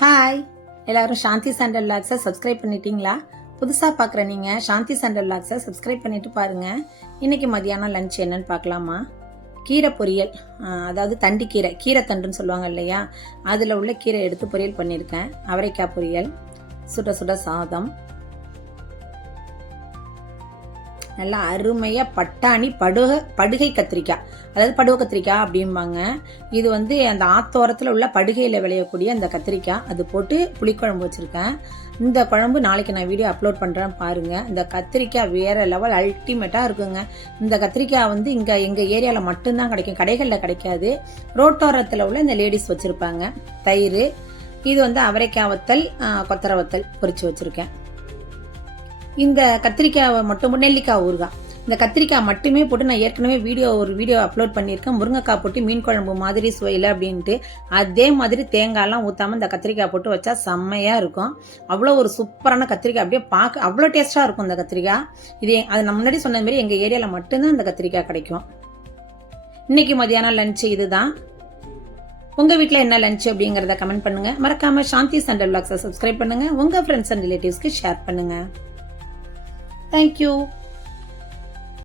Hi, எல்லாரும் சாந்தி சண்டல் வ்ளாக்ஸை subscribe பண்ணிட்டீங்களா? புதுசாக பார்க்குற நீங்கள் சாந்தி சண்டல் வ்ளாக்ஸை சப்ஸ்கிரைப் பண்ணிட்டு பாருங்கள். இன்றைக்கி மதியானம் லஞ்ச் என்னன்னு பார்க்கலாமா? கீரை பொரியல், அதாவது தண்டி கீரை, கீரை தண்டுன்னு சொல்லுவாங்க இல்லையா, அதில் உள்ள கீரை எடுத்து பொரியல் பண்ணியிருக்கேன். அவரைக்காய் பொரியல், சுட சுட சாதம், நல்லா அருமையாக பட்டாணி படுகை கத்திரிக்காய், அதாவது படுவ கத்திரிக்காய் அப்படிம்பாங்க. இது வந்து அந்த ஆத்தோரத்தில் உள்ள படுகையில் விளையக்கூடிய அந்த கத்திரிக்காய், அது போட்டு புளிக்குழம்பு வச்சுருக்கேன். இந்த குழம்பு நாளைக்கு நான் வீடியோ அப்லோட் பண்ணுறேன் பாருங்கள். இந்த கத்திரிக்காய் வேறு லெவல் அல்டிமேட்டாக இருக்குங்க. இந்த கத்திரிக்காய் வந்து இங்கே எங்கள் ஏரியாவில் மட்டும்தான் கிடைக்கும், கடைகளில் கிடைக்காது. ரோட்டோரத்தில் உள்ள இந்த லேடிஸ் வச்சுருப்பாங்க. தயிர், இது வந்து அவரைக்காய் வத்தல், கொத்தரை வத்தல் பொரிச்சு வச்சுருக்கேன். இந்த கத்திரிக்காவை மட்டும், நெல்லிக்காய் ஊறுகாய், இந்த கத்திரிக்காய் மட்டுமே போட்டு நான் ஏற்கனவே ஒரு வீடியோ அப்லோட் பண்ணியிருக்கேன். முருங்கைக்காய் போட்டு மீன் குழம்பு மாதிரி சுவையில் அப்படின்ட்டு. அதே மாதிரி தேங்காயெல்லாம் ஊற்றாமல் இந்த கத்திரிக்காய் போட்டு வச்சா செம்மையாக இருக்கும். அவ்வளோ ஒரு சூப்பரான கத்திரிக்காய், அப்படியே பார்க்க அவ்வளோ டேஸ்ட்டாக இருக்கும் இந்த கத்திரிக்காய். அது நான் முன்னாடி சொன்ன மாதிரி எங்கள் ஏரியாவில் மட்டும்தான் இந்த கத்திரிக்காய் கிடைக்கும். இன்னைக்கு மதியானம் லஞ்சு இதுதான். உங்கள் வீட்டில் என்ன லஞ்ச் அப்படிங்கிறத கமெண்ட் பண்ணுங்கள். மறக்காமல் சாந்தி சண்டல் வ்ளாக்ஸை சப்ஸ்கிரைப் பண்ணுங்கள். உங்கள் ஃப்ரெண்ட்ஸ் அண்ட் ரிலேட்டிவ்ஸ்க்கு ஷேர் பண்ணுங்கள். Thank you.